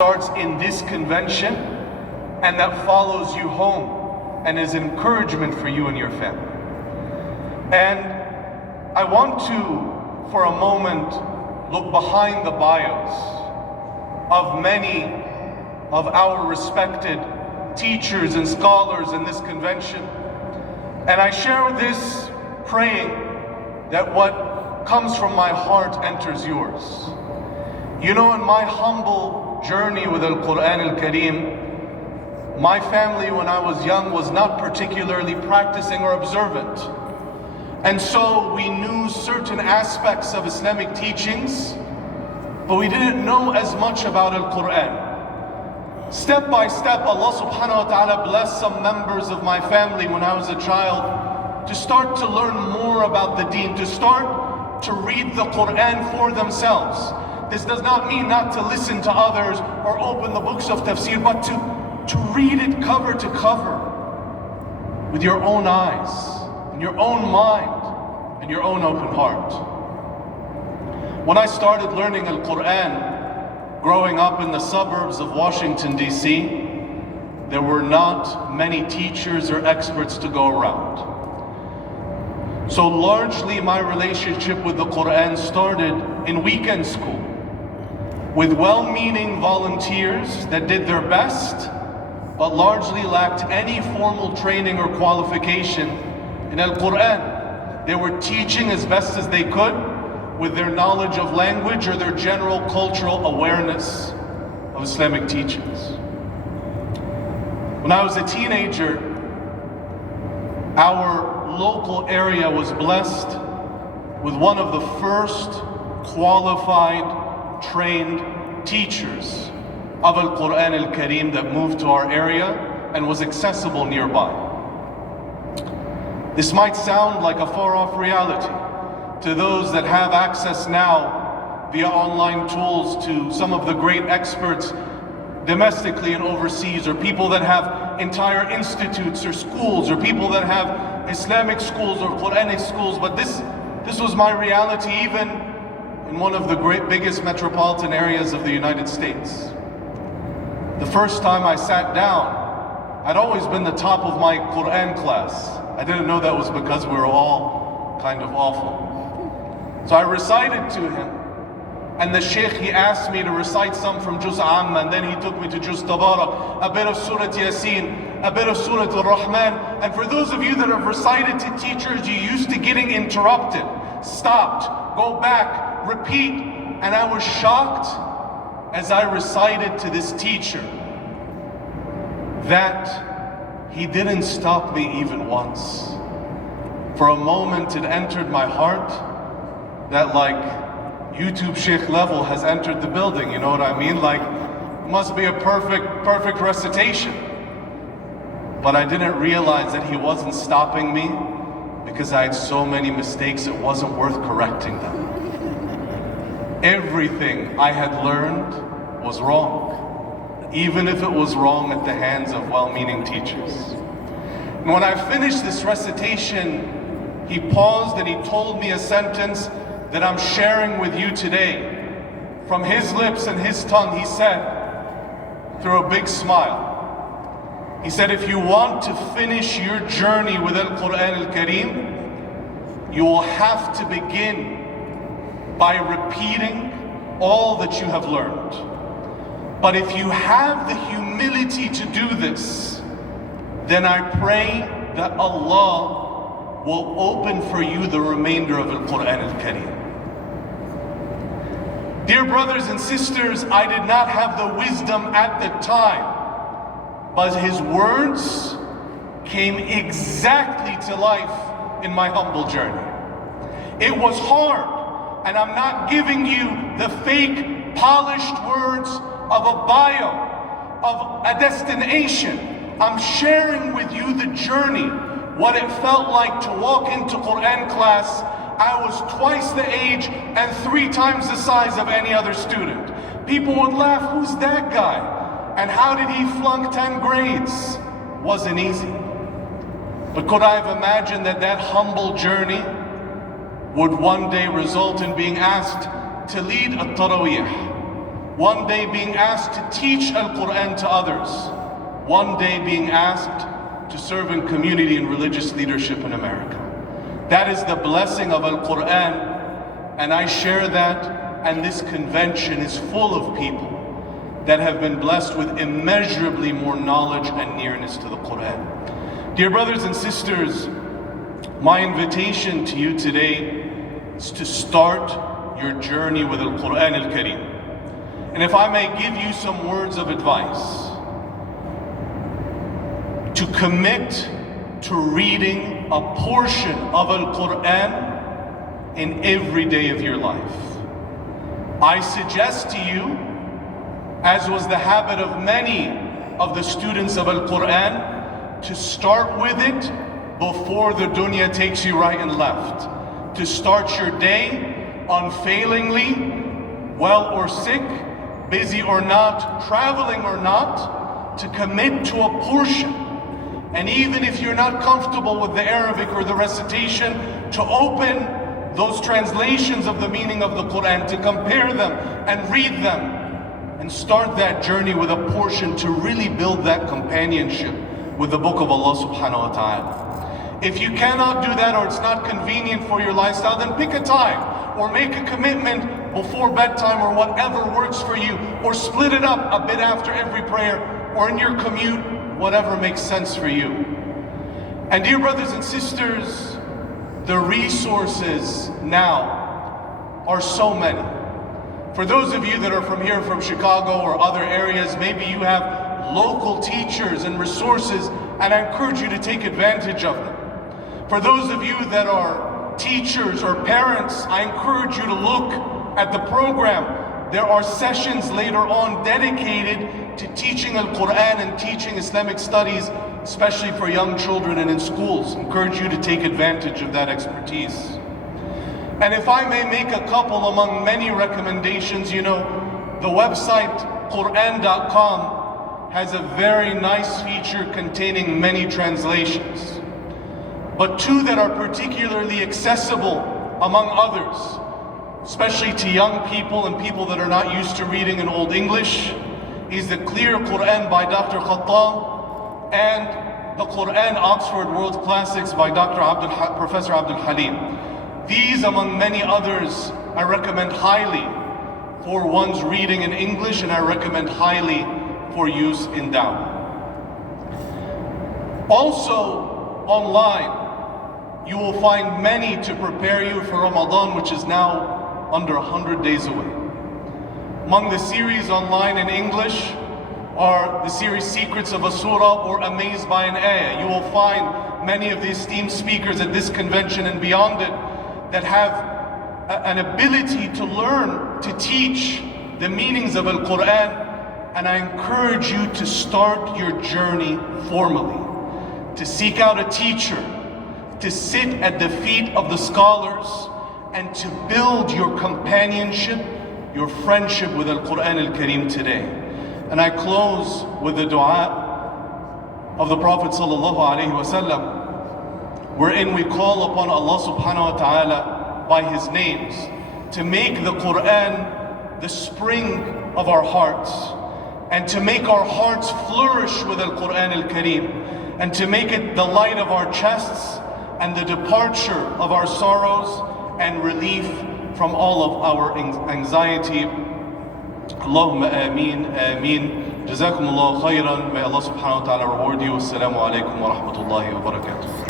starts in this convention and that follows you home and is an encouragement for you and your family. And I want to, for a moment, look behind the bios of many of our respected teachers and scholars in this convention. And I share this praying that what comes from my heart enters yours. You know, in my humble journey with Al-Quran Al-Kareem, my family when I was young was not particularly practicing or observant. And so we knew certain aspects of Islamic teachings, but we didn't know as much about Al-Quran. Step by step, Allah subhanahu wa ta'ala blessed some members of my family when I was a child to start to learn more about the deen, to start to read the Quran for themselves. This does not mean not to listen to others or open the books of tafsir, but to read it cover to cover with your own eyes, and your own mind, and your own open heart. When I started learning Al-Quran, growing up in the suburbs of Washington, D.C., there were not many teachers or experts to go around. So largely my relationship with the Quran started in weekend school, with well-meaning volunteers that did their best, but largely lacked any formal training or qualification in Al-Quran. They were teaching as best as they could with their knowledge of language or their general cultural awareness of Islamic teachings. When I was a teenager, our local area was blessed with one of the first qualified, trained teachers of Al-Quran Al-Kareem that moved to our area and was accessible nearby. This might sound like a far-off reality to those that have access now via online tools to some of the great experts domestically and overseas, or people that have entire institutes or schools, or people that have Islamic schools or Quranic schools, but this was my reality even in one of the biggest metropolitan areas of the United States. The first time I sat down, I'd always been the top of my Quran class. I didn't know that was because we were all kind of awful. So I recited to him, and the Sheikh, he asked me to recite some from Juz Amma, and then he took me to Juz Tabarak, a bit of Surah Yasin, a bit of Surah Al-Rahman. And for those of you that have recited to teachers, you're used to getting interrupted, stopped, go back, repeat. And I was shocked as I recited to this teacher that he didn't stop me even once. For a moment it entered my heart that like YouTube Sheikh level has entered the building, you know what I mean? Like, it must be a perfect recitation. But I didn't realize that he wasn't stopping me because I had so many mistakes it wasn't worth correcting them. Everything I had learned was wrong, even if it was wrong at the hands of well-meaning teachers. And when I finished this recitation, he paused and he told me a sentence that I'm sharing with you today. From his lips and his tongue, he said, through a big smile, he said, if you want to finish your journey with Al-Quran Al-Kareem, you will have to begin by repeating all that you have learned. But if you have the humility to do this, then I pray that Allah will open for you the remainder of Al-Quran Al-Kareem. Dear brothers and sisters, I did not have the wisdom at the time, but his words came exactly to life in my humble journey. It was hard, and I'm not giving you the fake, polished words of a bio, of a destination. I'm sharing with you the journey, what it felt like to walk into Quran class. I was twice the age and 3 times the size of any other student. People would laugh, who's that guy? And how did he flunk 10 grades? Wasn't easy. But could I have imagined that that humble journey would one day result in being asked to lead a Taraweeh, one day being asked to teach Al-Quran to others, one day being asked to serve in community and religious leadership in America. That is the blessing of Al-Quran, and I share that, and this convention is full of people that have been blessed with immeasurably more knowledge and nearness to the Quran. Dear brothers and sisters, my invitation to you today is to start your journey with Al-Quran Al-Kareem. And if I may give you some words of advice, to commit to reading a portion of Al-Quran in every day of your life. I suggest to you, as was the habit of many of the students of Al-Quran, to start with it before the dunya takes you right and left. To start your day unfailingly, well or sick, busy or not, traveling or not, to commit to a portion. And even if you're not comfortable with the Arabic or the recitation, to open those translations of the meaning of the Quran, to compare them and read them, and start that journey with a portion to really build that companionship with the book of Allah subhanahu wa ta'ala. If you cannot do that, or it's not convenient for your lifestyle, then pick a time or make a commitment before bedtime or whatever works for you, or split it up a bit after every prayer or in your commute, whatever makes sense for you. And dear brothers and sisters, the resources now are so many. For those of you that are from here, from Chicago or other areas, maybe you have local teachers and resources, and I encourage you to take advantage of them. For those of you that are teachers or parents, I encourage you to look at the program. There are sessions later on dedicated to teaching Al-Quran and teaching Islamic studies, especially for young children and in schools. I encourage you to take advantage of that expertise. And if I may make a couple among many recommendations, you know, the website Quran.com has a very nice feature containing many translations. But two that are particularly accessible among others, especially to young people and people that are not used to reading in Old English, is the Clear Quran by Dr. Khattab and the Quran Oxford World Classics by Professor Abdul Halim. These, among many others, I recommend highly for one's reading in English, and I recommend highly for use in Dawah. Also, online, you will find many to prepare you for Ramadan, which is now under 100 days away. Among the series online in English are the series Secrets of a Surah or Amazed by an Ayah. You will find many of the esteemed speakers at this convention and beyond it that have an ability to learn, to teach the meanings of Al-Quran. And I encourage you to start your journey formally, to seek out a teacher, to sit at the feet of the scholars, and to build your companionship, your friendship with Al-Quran Al-Kareem today. And I close with the dua of the Prophet sallallahu alaihi wasallam, wherein we call upon Allah subhanahu wa ta'ala by His names to make the Quran the spring of our hearts, and to make our hearts flourish with Al-Quran Al-Kareem, and to make it the light of our chests and the departure of our sorrows and relief from all of our anxiety. Allahumma ameen, ameen. Jazakumullah khairan. May Allah subhanahu wa ta'ala reward you. Assalamu alaikum wa rahmatullahi wa barakatuh.